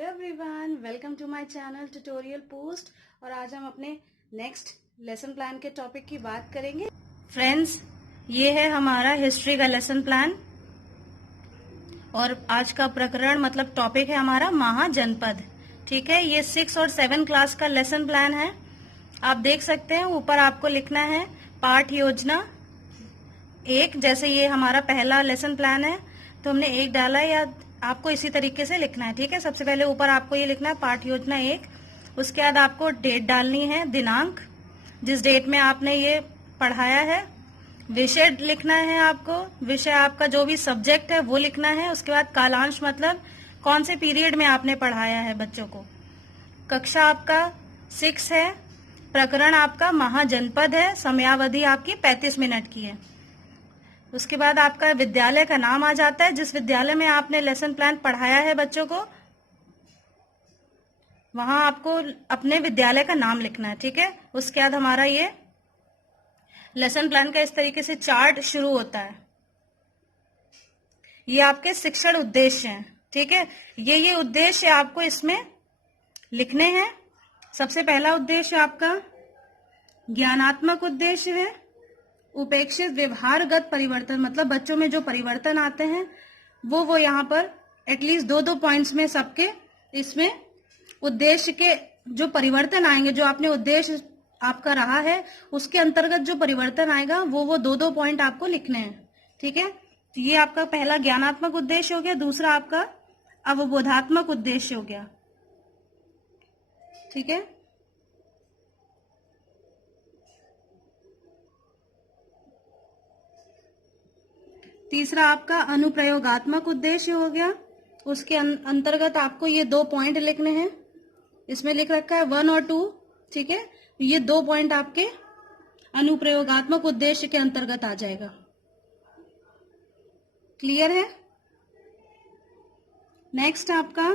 Hello everyone, welcome to my channel tutorial post. और आज हम अपने नेक्स्ट लेसन प्लान के टॉपिक की बात करेंगे। फ्रेंड्स, ये है हमारा हिस्ट्री का लेसन प्लान और आज का प्रकरण मतलब टॉपिक है हमारा महाजनपद। ठीक है, ये 6 और 7 क्लास का लेसन प्लान है। आप देख सकते हैं ऊपर आपको लिखना है पाठ योजना 1। जैसे ये हमारा पहला लेसन प्लान है तो हमने 1 डाला, या आपको इसी तरीके से लिखना है। ठीक है, सबसे पहले ऊपर आपको ये लिखना है पाठ योजना 1। उसके बाद आपको डेट डालनी है, दिनांक जिस डेट में आपने ये पढ़ाया है। विषय लिखना है आपको, विषय आपका जो भी सब्जेक्ट है वो लिखना है। उसके बाद कालांश मतलब कौन से पीरियड में आपने पढ़ाया है बच्चों को। कक्षा आपका 6 है। प्रकरण आपका महाजनपद है। समयावधि आपकी 35 मिनट की है। उसके बाद आपका विद्यालय का नाम आ जाता है, जिस विद्यालय में आपने लेसन प्लान पढ़ाया है बच्चों को, वहां आपको अपने विद्यालय का नाम लिखना है। ठीक है, उसके बाद हमारा ये लेसन प्लान का इस तरीके से चार्ट शुरू होता है। ये आपके शिक्षण उद्देश्य हैं। ठीक है, ये उद्देश्य आपको इसमें लिखने हैं। सबसे पहला उद्देश्य आपका ज्ञानात्मक उद्देश्य है। उपेक्षित व्यवहारगत परिवर्तन मतलब बच्चों में जो परिवर्तन आते हैं वो यहाँ पर एटलीस्ट 2-2 पॉइंट्स में सबके इसमें उद्देश्य के जो परिवर्तन आएंगे, जो आपने उद्देश्य आपका रहा है उसके अंतर्गत जो परिवर्तन आएगा वो 2-2 पॉइंट आपको लिखने हैं। ठीक है, तो ये आपका पहला ज्ञानात्मक उद्देश्य हो गया। दूसरा आपका अवबोधात्मक उद्देश्य हो गया। ठीक है, तीसरा आपका अनुप्रयोगात्मक उद्देश्य हो गया। उसके अंतर्गत आपको ये 2 पॉइंट लिखने हैं। इसमें लिख रखा है 1 और 2। ठीक है, ये 2 पॉइंट आपके अनुप्रयोगात्मक उद्देश्य के अंतर्गत आ जाएगा। क्लियर है। नेक्स्ट आपका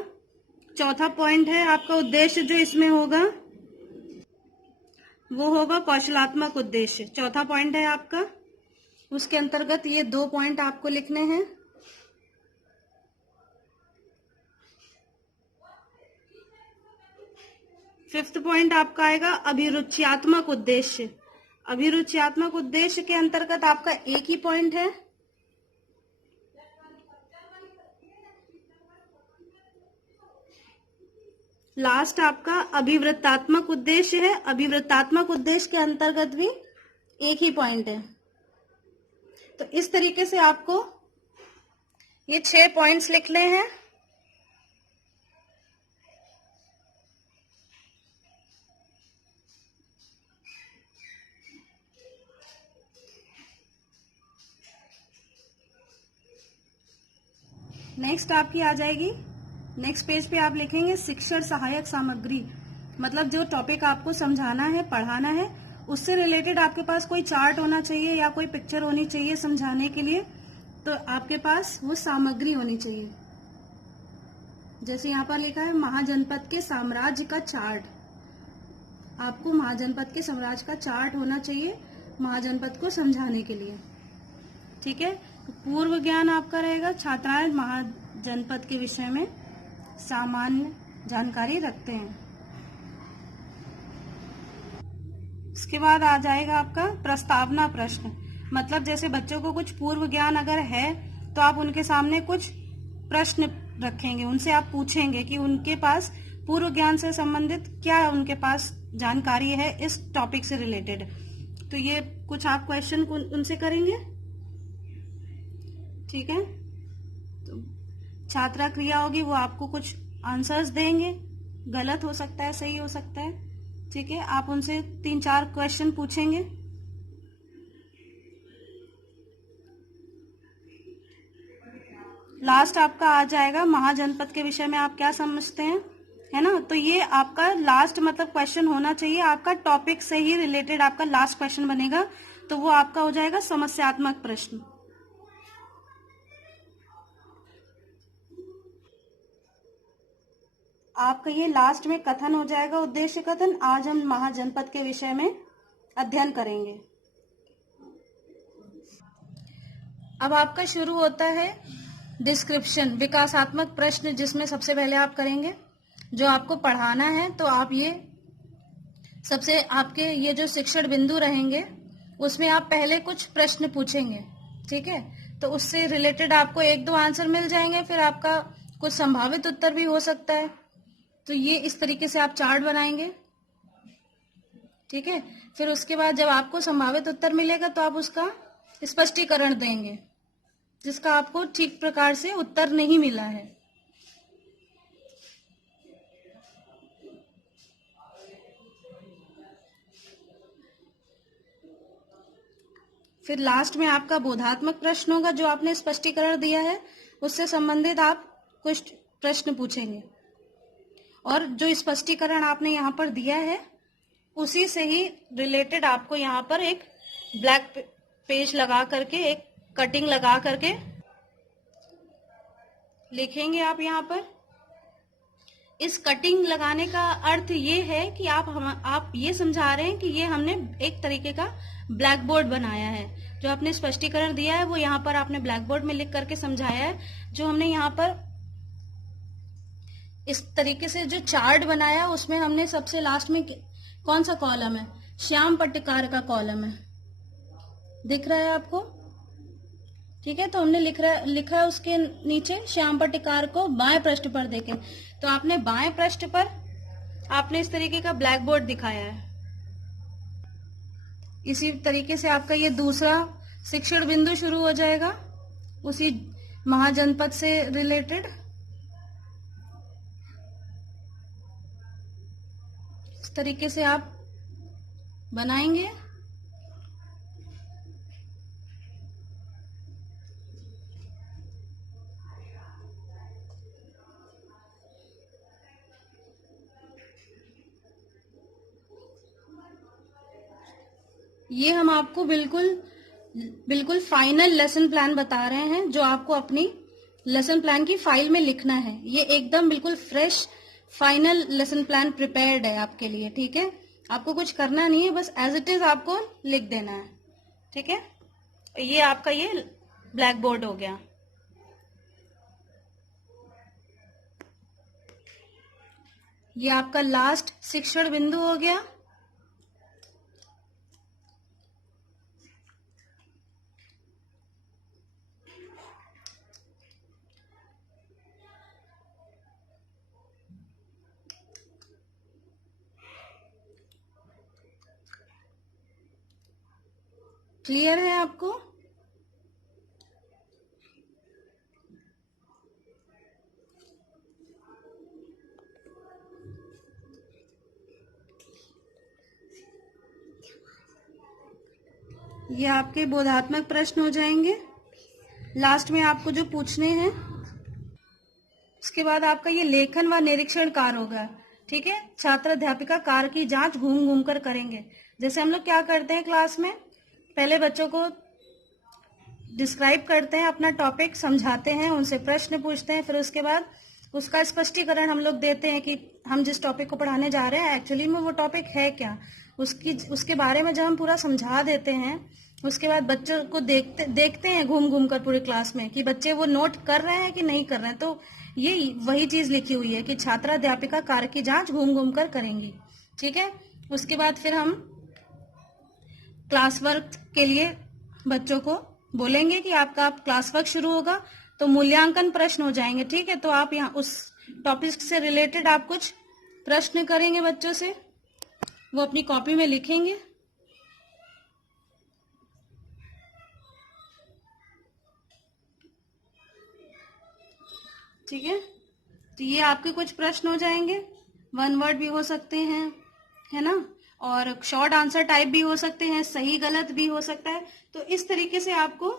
चौथा पॉइंट है, आपका उद्देश्य जो इसमें होगा वो होगा कौशलात्मक उद्देश्य। चौथा पॉइंट है आपका, उसके अंतर्गत ये 2 पॉइंट आपको लिखने हैं। फिफ्थ पॉइंट आपका आएगा अभिरुचियात्मक उद्देश्य। अभिरुचियात्मक उद्देश्य के अंतर्गत आपका एक ही पॉइंट है। लास्ट आपका अभिवृत्तात्मक उद्देश्य है। अभिवृत्तात्मक उद्देश्य के अंतर्गत भी एक ही पॉइंट है। तो इस तरीके से आपको ये 6 पॉइंट्स लिखने हैं। नेक्स्ट आपकी आ जाएगी, नेक्स्ट पेज पे आप लिखेंगे शिक्षण सहायक सामग्री। मतलब जो टॉपिक आपको समझाना है, पढ़ाना है, उससे रिलेटेड आपके पास कोई चार्ट होना चाहिए या कोई पिक्चर होनी चाहिए समझाने के लिए। तो आपके पास वो सामग्री होनी चाहिए। जैसे यहाँ पर लिखा है महाजनपद के साम्राज्य का चार्ट। आपको महाजनपद के साम्राज्य का चार्ट होना चाहिए महाजनपद को समझाने के लिए। ठीक है, तो पूर्व ज्ञान आपका रहेगा। छात्राएं महाजनपद के विषय में सामान्य जानकारी रखते हैं। इसके बाद आ जाएगा आपका प्रस्तावना प्रश्न। मतलब जैसे बच्चों को कुछ पूर्व ज्ञान अगर है तो आप उनके सामने कुछ प्रश्न रखेंगे, उनसे आप पूछेंगे कि उनके पास पूर्व ज्ञान से संबंधित क्या उनके पास जानकारी है इस टॉपिक से रिलेटेड। तो ये कुछ आप क्वेश्चन उनसे करेंगे। ठीक है, तो छात्रा क्रिया होगी, वो आपको कुछ आंसर्स देंगे। गलत हो सकता है, सही हो सकता है। ठीक है, आप उनसे 3-4 क्वेश्चन पूछेंगे। लास्ट आपका आ जाएगा महाजनपद के विषय में आप क्या समझते हैं, है ना। तो ये आपका लास्ट मतलब क्वेश्चन होना चाहिए आपका टॉपिक से ही रिलेटेड। आपका लास्ट क्वेश्चन बनेगा तो वो आपका हो जाएगा समस्यात्मक प्रश्न। आपका ये लास्ट में कथन हो जाएगा, उद्देश्य कथन। आज हम महाजनपद के विषय में अध्ययन करेंगे। अब आपका शुरू होता है डिस्क्रिप्शन, विकासात्मक प्रश्न, जिसमें सबसे पहले आप करेंगे जो आपको पढ़ाना है, तो आप ये सबसे आपके ये जो शिक्षण बिंदु रहेंगे उसमें आप पहले कुछ प्रश्न पूछेंगे, ठीक है। तो उससे रिलेटेड आपको 1-2 आंसर मिल जाएंगे, फिर आपका कुछ संभावित उत्तर भी हो सकता है। तो ये इस तरीके से आप चार्ट बनाएंगे, ठीक है। फिर उसके बाद जब आपको संभावित उत्तर मिलेगा तो आप उसका स्पष्टीकरण देंगे, जिसका आपको ठीक प्रकार से उत्तर नहीं मिला है। फिर लास्ट में आपका बोधात्मक प्रश्न होगा, जो आपने स्पष्टीकरण दिया है उससे संबंधित आप कुछ प्रश्न पूछेंगे, और जो स्पष्टीकरण आपने यहाँ पर दिया है उसी से ही रिलेटेड आपको यहाँ पर एक ब्लैक पेज लगा करके, एक कटिंग लगा करके लिखेंगे आप यहाँ पर। इस कटिंग लगाने का अर्थ ये है कि आप ये समझा रहे हैं कि ये हमने एक तरीके का ब्लैक बोर्ड बनाया है। जो आपने स्पष्टीकरण दिया है वो यहाँ पर आपने ब्लैक बोर्ड में लिख करके समझाया है। जो हमने यहाँ पर इस तरीके से जो चार्ट बनाया उसमें हमने सबसे लास्ट में कौन सा कॉलम है, श्याम पट्टिकार का कॉलम है, दिख रहा है आपको, ठीक है। तो हमने लिखा है उसके नीचे श्याम पट्टिकार को बाएं पृष्ठ पर देखें। तो आपने बाएं पृष्ठ पर आपने इस तरीके का ब्लैक बोर्ड दिखाया है। इसी तरीके से आपका ये दूसरा शिक्षण बिंदु शुरू हो जाएगा उसी महाजनपद से रिलेटेड। इस तरीके से आप बनाएंगे। ये हम आपको बिल्कुल फाइनल लेसन प्लान बता रहे हैं, जो आपको अपनी लेसन प्लान की फाइल में लिखना है। ये एकदम बिल्कुल fresh final lesson plan prepared है आपके लिए, ठीक है। आपको कुछ करना नहीं है, बस एज इट इज आपको लिख देना है, ठीक है। ये आपका ये ब्लैक बोर्ड हो गया। ये आपका लास्ट शिक्षण बिंदु हो गया। क्लियर है आपको? ये आपके बोधात्मक प्रश्न हो जाएंगे लास्ट में आपको जो पूछने हैं। उसके बाद आपका ये लेखन व निरीक्षण कार्य होगा, ठीक है। छात्र अध्यापिका कार्य की जांच घूम घूम कर करेंगे। जैसे हम लोग क्या करते हैं क्लास में, पहले बच्चों को डिस्क्राइब करते हैं, अपना टॉपिक समझाते हैं, उनसे प्रश्न पूछते हैं, फिर उसके बाद उसका स्पष्टीकरण हम लोग देते हैं कि हम जिस टॉपिक को पढ़ाने जा रहे हैं एक्चुअली में वो टॉपिक है क्या, उसके बारे में जब हम पूरा समझा देते हैं, उसके बाद बच्चों को देखते हैं घूम घूम कर पूरे क्लास में कि बच्चे वो नोट कर रहे हैं कि नहीं कर रहे हैं। तो ये वही चीज लिखी हुई है कि छात्राध्यापिका कार्य की जांच घूम घूम कर करेंगी, ठीक है। उसके बाद फिर हम क्लास वर्क के लिए बच्चों को बोलेंगे कि आपका क्लास वर्क शुरू होगा, तो मूल्यांकन प्रश्न हो जाएंगे, ठीक है। तो आप यहाँ उस टॉपिक से रिलेटेड आप कुछ प्रश्न करेंगे बच्चों से, वो अपनी कॉपी में लिखेंगे। ठीक है, तो ये आपके कुछ प्रश्न हो जाएंगे। 1 वर्ड भी हो सकते हैं, है ना, और शॉर्ट आंसर टाइप भी हो सकते हैं, सही गलत भी हो सकता है। तो इस तरीके से आपको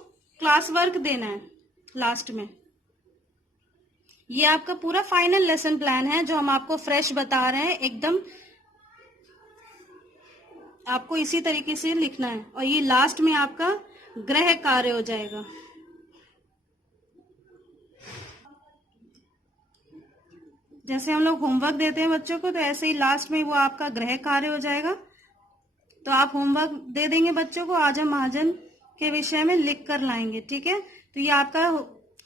क्लास वर्क देना है लास्ट में। ये आपका पूरा फाइनल लेसन प्लान है जो हम आपको फ्रेश बता रहे हैं, एकदम आपको इसी तरीके से लिखना है। और ये लास्ट में आपका गृह कार्य हो जाएगा। जैसे हम लोग होमवर्क देते हैं बच्चों को, तो ऐसे ही लास्ट में वो आपका गृह कार्य हो जाएगा। तो आप होमवर्क दे देंगे बच्चों को, आजम महाजन के विषय में लिख कर लाएंगे, ठीक है। तो ये आपका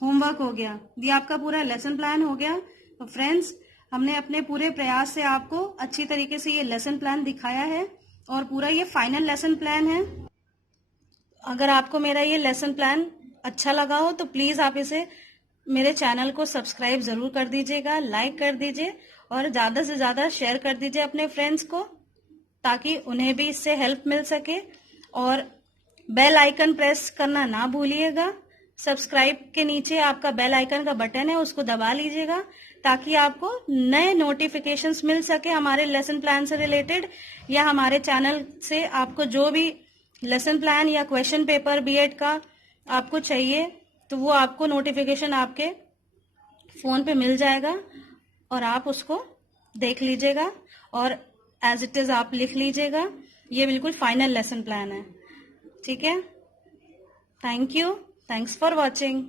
होमवर्क हो गया, ये आपका पूरा लेसन प्लान हो गया। तो फ्रेंड्स, हमने अपने पूरे प्रयास से आपको अच्छी तरीके से ये लेसन प्लान दिखाया है और पूरा ये फाइनल लेसन प्लान है। अगर आपको मेरा ये लेसन प्लान अच्छा लगा हो तो प्लीज आप इसे मेरे चैनल को सब्सक्राइब जरूर कर दीजिएगा, लाइक कर दीजिए और ज्यादा से ज्यादा शेयर कर दीजिए अपने फ्रेंड्स को, ताकि उन्हें भी इससे हेल्प मिल सके। और बेल आइकन प्रेस करना ना भूलिएगा। सब्सक्राइब के नीचे आपका बेल आइकन का बटन है, उसको दबा लीजिएगा ताकि आपको नए नोटिफिकेशंस मिल सके हमारे लेसन प्लान से रिलेटेड, या हमारे चैनल से आपको जो भी लेसन प्लान या क्वेश्चन पेपर बीएड का आपको चाहिए तो वो आपको नोटिफिकेशन आपके फोन पे मिल जाएगा और आप उसको देख लीजिएगा और एज इट इज आप लिख लीजिएगा। ये बिल्कुल फाइनल लेसन प्लान है, ठीक है। Thank you, thanks for watching.